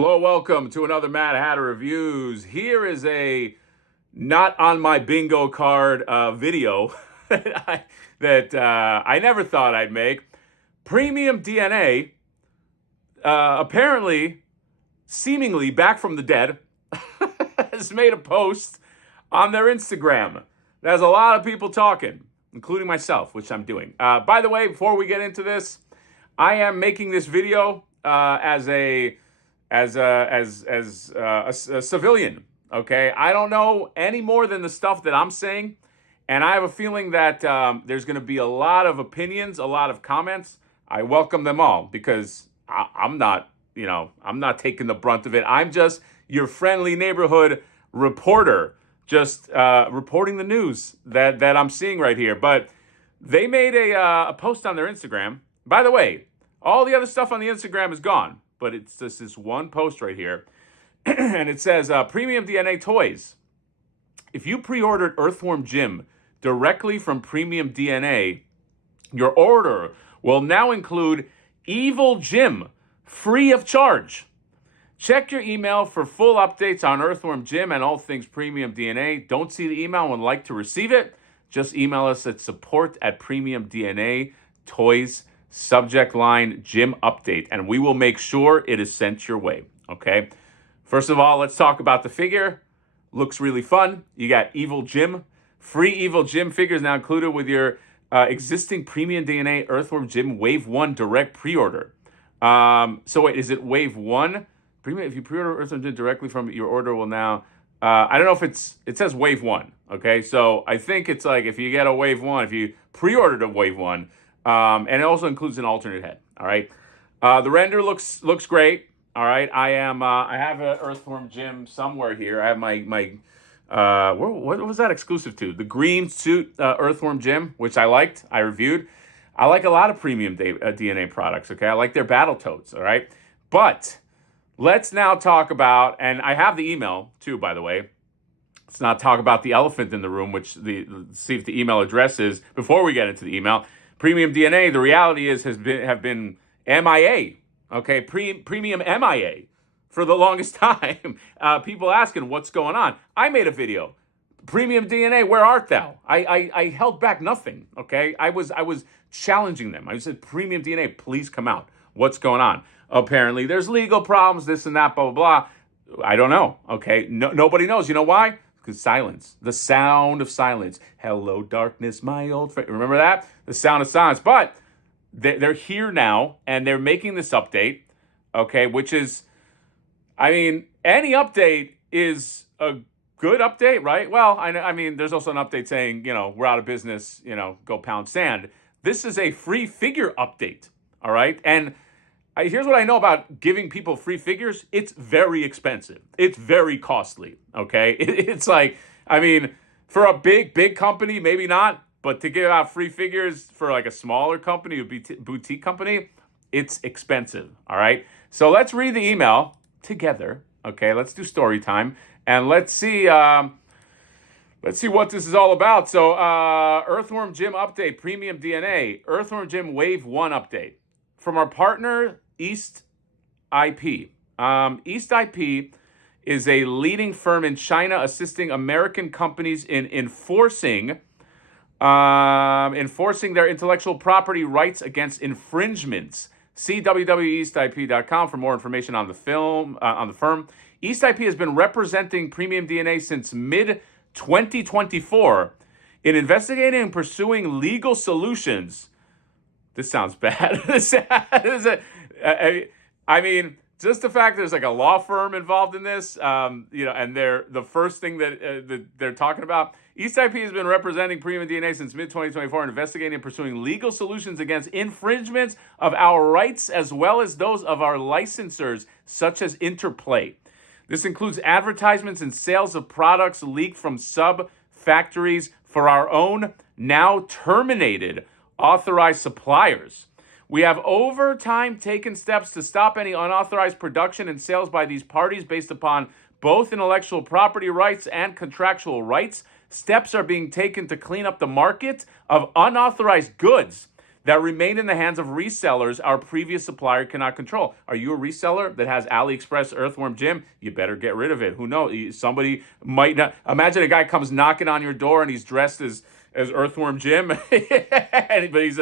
Hello, welcome to another Mad Hatter Reviews. Here is a not on my bingo card video that I never thought I'd make. PremiumDNA, apparently, seemingly back from the dead, has made a post on their Instagram. There's a lot of people talking, including myself, which I'm doing. By the way, before we get into this, I am making this video as a civilian. Okay, I don't know any more than the stuff that I'm saying, and I have a feeling that there's going to be a lot of opinions, a lot of comments. I welcome them all because I'm not, I'm not taking the brunt of it. I'm just your friendly neighborhood reporter, just reporting the news that I'm seeing right here. But they made a post on their Instagram. By the way, all the other stuff on the Instagram is gone, but it's just this one post right here. And it says, PremiumDNA Toys. If you pre-ordered Earthworm Jim directly from PremiumDNA, your order will now include Evil Jim, free of charge. Check your email for full updates on Earthworm Jim and all things PremiumDNA. Don't see the email and would like to receive it? Just email us at support@PremiumDNA Toys. Subject line Jim update, and we will make sure it is sent your way. Okay. First of all, let's talk about the figure. Looks really fun. You got Evil Jim. Free Evil Jim figures now included with your existing PremiumDNA Earthworm Jim Wave 1 direct pre-order. So wait, is it Wave 1? If you pre-order Earthworm Jim directly from your order will now... I don't know if it says Wave 1. Okay, so I think it's like if you get a Wave 1, if you pre-ordered a Wave 1, and it also includes an alternate head. All right. The render looks great. All right. I have an Earthworm Jim somewhere here. I have my what was that exclusive to? The green suit Earthworm Jim, which I liked. I reviewed. I like a lot of PremiumDNA products. Okay. I like their battle totes. All right. But let's now talk about, and I have the email too, by the way. Let's not talk about the elephant in the room, which see if the email address is before we get into the email. PremiumDNA, the reality is, have been MIA, okay? Premium MIA for the longest time. People asking what's going on. I made a video. PremiumDNA, where art thou? I held back nothing, okay? I was challenging them. I said, PremiumDNA, please come out. What's going on? Apparently, there's legal problems, this and that, blah, blah, blah. I don't know, okay? Nobody knows. You know why? Because silence. The sound of silence. Hello, darkness, my old friend. Remember that? The sound of silence. But they're here now, and they're making this update, okay, which is, I mean, any update is a good update, right? Well, I mean, there's also an update saying, we're out of business, go pound sand. This is a free figure update, all right? And here's what I know about giving people free figures. It's very expensive. It's very costly, okay? It's like, I mean, for a big company, maybe not, but to give out free figures for like a smaller company, a boutique company, it's expensive, all right? So let's read the email together, okay? Let's do story time, and let's see what this is all about. So Earthworm Jim update, PremiumDNA, Earthworm Jim Wave 1 update. From our partner, East IP. East IP is a leading firm in China assisting American companies in enforcing their intellectual property rights against infringements. See www.eastip.com for more information on the firm. East IP has been representing PremiumDNA since mid-2024 in investigating and pursuing legal solutions. This sounds bad. I mean, just the fact there's like a law firm involved in this, and they're the first thing that they're talking about. East IP has been representing PremiumDNA since mid-2024, investigating and pursuing legal solutions against infringements of our rights as well as those of our licensors, such as Interplay. This includes advertisements and sales of products leaked from sub-factories for our own, now terminated, authorized suppliers. We have over time taken steps to stop any unauthorized production and sales by these parties based upon both intellectual property rights and contractual rights. Steps are being taken to clean up the market of unauthorized goods that remain in the hands of resellers our previous supplier cannot control. Are you a reseller that has AliExpress Earthworm Jim? You better get rid of it. Who knows? Somebody might not. Imagine a guy comes knocking on your door and he's dressed as Earthworm Jim, but he's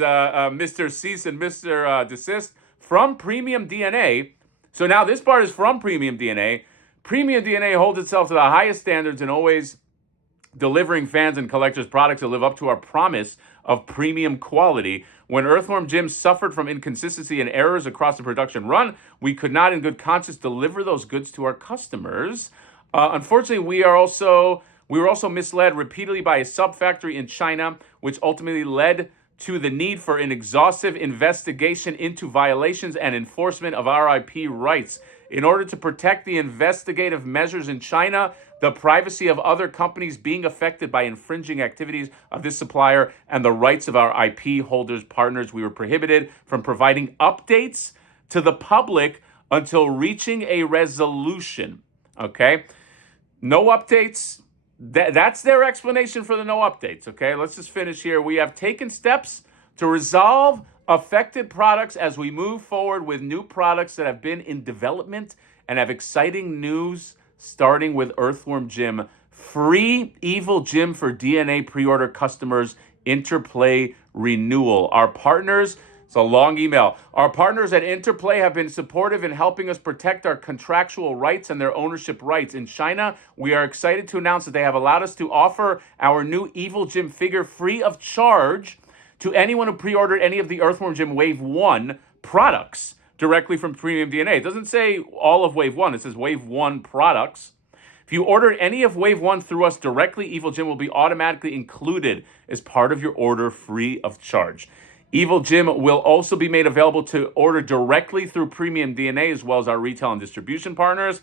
Mr. Cease and Mr. Desist from PremiumDNA. So now this part is from PremiumDNA. PremiumDNA holds itself to the highest standards and always delivering fans and collectors products that live up to our promise of premium quality. When Earthworm Jim suffered from inconsistency and errors across the production run, we could not in good conscience deliver those goods to our customers. Unfortunately, we were also misled repeatedly by a sub-factory in China, which ultimately led to the need for an exhaustive investigation into violations and enforcement of our IP rights. In order to protect the investigative measures in China, the privacy of other companies being affected by infringing activities of this supplier, and the rights of our IP holders, partners, we were prohibited from providing updates to the public until reaching a resolution. Okay? No updates. That's their explanation for the no updates. Okay? Let's just finish here. We have taken steps to resolve affected products as we move forward with new products that have been in development and have exciting news, starting with Earthworm Jim. Free Evil Jim for DNA pre-order customers, Interplay renewal. Our partners, it's a long email. Our partners at Interplay have been supportive in helping us protect our contractual rights and their ownership rights. In China, we are excited to announce that they have allowed us to offer our new Evil Jim figure free of charge to anyone who pre-ordered any of the Earthworm Jim Wave 1 products directly from PremiumDNA. It doesn't say all of Wave 1. It says Wave 1 products. If you ordered any of Wave 1 through us directly, Evil Jim will be automatically included as part of your order free of charge. Evil Jim will also be made available to order directly through PremiumDNA, as well as our retail and distribution partners.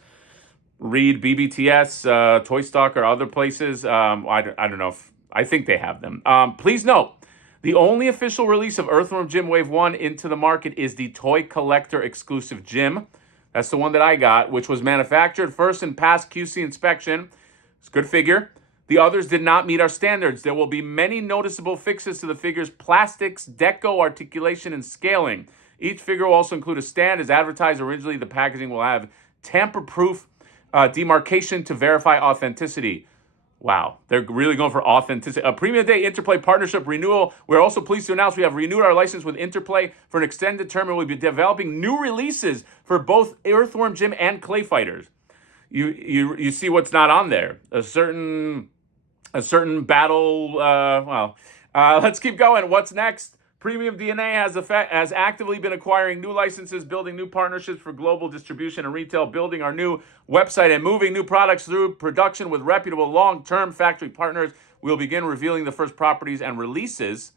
Read BBTS, Toy Stock, or other places. I don't know if I think they have them. Please note, the only official release of Earthworm Jim Wave 1 into the market is the Toy Collector exclusive Jim. That's the one that I got, which was manufactured first and passed QC inspection. It's a good figure. The others did not meet our standards. There will be many noticeable fixes to the figure's plastics, deco, articulation, and scaling. Each figure will also include a stand. As advertised originally, the packaging will have tamper-proof demarcation to verify authenticity. Wow, they're really going for authenticity. A PremiumDNA Interplay partnership renewal. We're also pleased to announce we have renewed our license with Interplay for an extended term, and we'll be developing new releases for both Earthworm Jim and Clay Fighters. You see what's not on there. A certain battle. Let's keep going. What's next? PremiumDNA has actively been acquiring new licenses, building new partnerships for global distribution and retail, building our new website, and moving new products through production with reputable long-term factory partners. We'll begin revealing the first properties and releases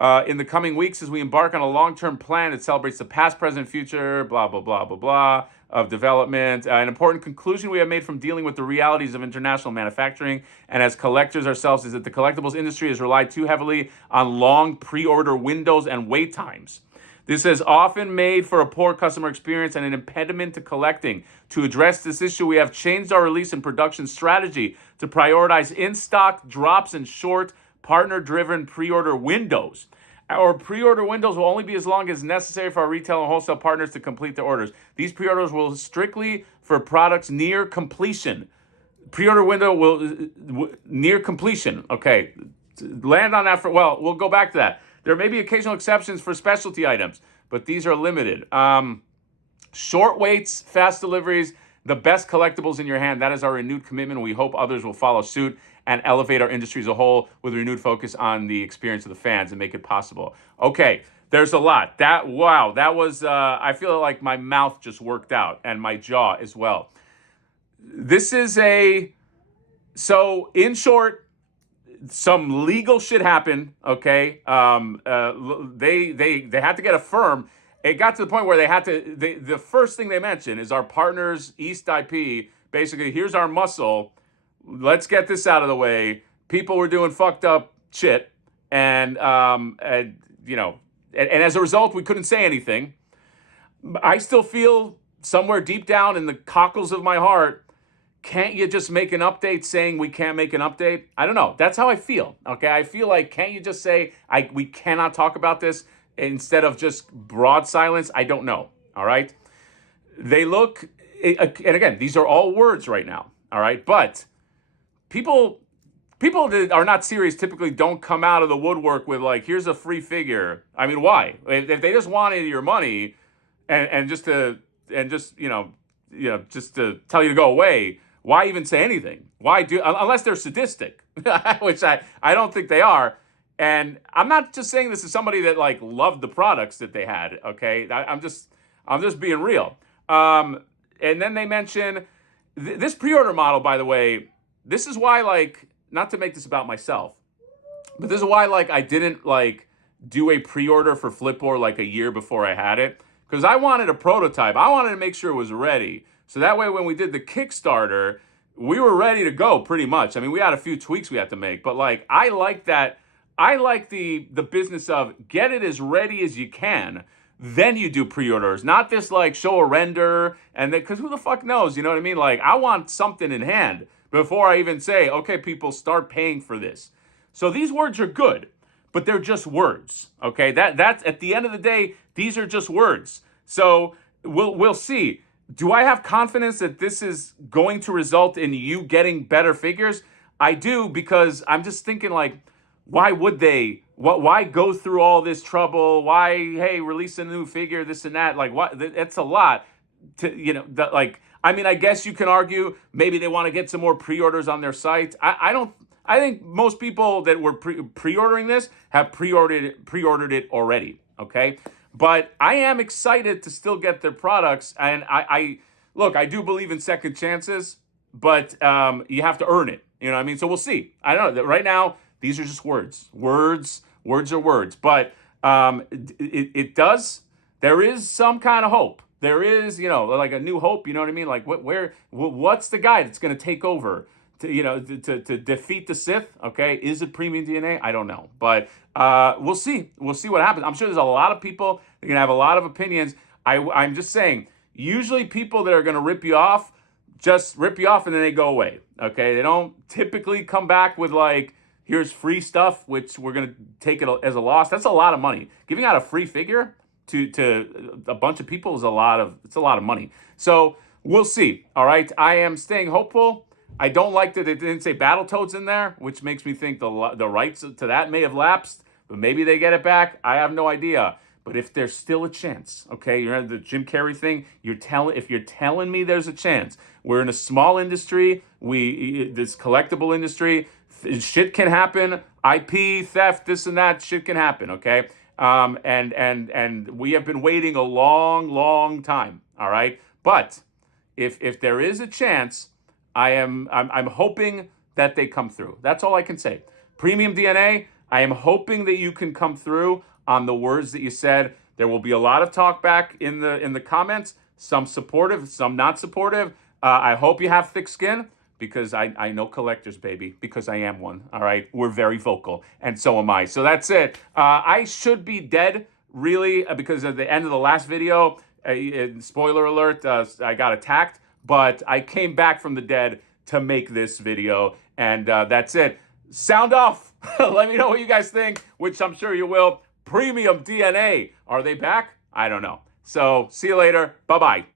in the coming weeks as we embark on a long-term plan that celebrates the past, present, future, blah, blah, blah, blah, blah, of development. An important conclusion we have made from dealing with the realities of international manufacturing and as collectors ourselves is that the collectibles industry has relied too heavily on long pre-order windows and wait times. This has often made for a poor customer experience and an impediment to collecting. To address this issue, we have changed our release and production strategy to prioritize in-stock drops and short, partner-driven pre-order windows. Our pre-order windows will only be as long as necessary for our retail and wholesale partners to complete their orders. These pre-orders will strictly for products near completion. Pre-order window will near completion. Okay, land on that we'll go back to that. There may be occasional exceptions for specialty items, but these are limited. Short waits, fast deliveries, the best collectibles in your hand. That is our renewed commitment. We hope others will follow suit and elevate our industry as a whole with renewed focus on the experience of the fans and make it possible. Okay, there's a lot. That was, I feel like my mouth just worked out and my jaw as well. This is so in short, some legal shit happened, okay? They had to get a firm. It got to the point where the first thing they mentioned is our partners, East IP, basically, here's our muscle. Let's get this out of the way. People were doing fucked up shit, and as a result, we couldn't say anything. I still feel somewhere deep down in the cockles of my heart, can't you just make an update saying we can't make an update? I don't know. That's how I feel. Okay, I feel like can't you just say we cannot talk about this instead of just broad silence? I don't know. All right. They look, and again, these are all words right now. All right, but people that are not serious typically don't come out of the woodwork with like, here's a free figure. I mean, why? If they just wanted your money and just to just to tell you to go away, why even say anything? Why do unless they're sadistic, which I don't think they are. And I'm not just saying this as somebody that like loved the products that they had. Okay, I'm just being real. And then they mention this pre-order model. By the way, this is why, like, not to make this about myself, but this is why like I didn't like do a pre-order for Flipboard like a year before I had it, because I wanted a prototype. I wanted to make sure it was ready. So that way when we did the Kickstarter, we were ready to go pretty much. I mean, we had a few tweaks we had to make, but like I like that. I like the business of get it as ready as you can. Then you do pre-orders, not this like show a render and then, because who the fuck knows, you know what I mean? Like I want something in hand before I even say, okay, people start paying for this. So these words are good, but they're just words. Okay, that's at the end of the day, these are just words. So we'll see. Do I have confidence that this is going to result in you getting better figures? I do, because I'm just thinking like, why would they? Why go through all this trouble? Why, hey, release a new figure, this and that? Like, what? It's a lot to, like, I mean, I guess you can argue maybe they want to get some more pre-orders on their site. I don't. I think most people that were pre-ordering this have pre-ordered it already. Okay, but I am excited to still get their products, and I look. I do believe in second chances, but you have to earn it. You know what I mean? So we'll see. I don't know. Right now, these are just words. Words are words. But it does. There is some kind of hope. There is, like a new hope. You know what I mean? Like what's the guy that's going to take over to defeat the Sith? Okay, is it PremiumDNA? I don't know, but we'll see. We'll see what happens. I'm sure there's a lot of people that are going to have a lot of opinions. I'm just saying. Usually, people that are going to rip you off just rip you off and then they go away. Okay, they don't typically come back with like, here's free stuff, which we're going to take it as a loss. That's a lot of money. Giving out a free figure to a bunch of people is a lot of money. So we'll see. All right, I am staying hopeful. I don't like that they didn't say Battletoads in there, which makes me think the rights to that may have lapsed, but maybe they get it back. I have no idea. But if there's still a chance, okay, you're at the Jim Carrey thing. If you're telling me there's a chance, we're in a small industry. This collectible industry, shit can happen. IP theft, this and that, shit can happen. Okay, and we have been waiting a long time. All right, but if there is a chance, I'm hoping that they come through. That's all I can say. PremiumDNA, I am hoping that you can come through on the words that you said. There will be a lot of talk back in the comments. Some supportive, some not supportive. I hope you have thick skin, because I know collectors, baby, because I am one. All right, we're very vocal, and so am I. So that's it. I should be dead, really, because at the end of the last video, spoiler alert, I got attacked, but I came back from the dead to make this video, and that's it. Sound off. Let me know what you guys think, which I'm sure you will. PremiumDNA, are they back? I don't know. So see you later. Bye-bye.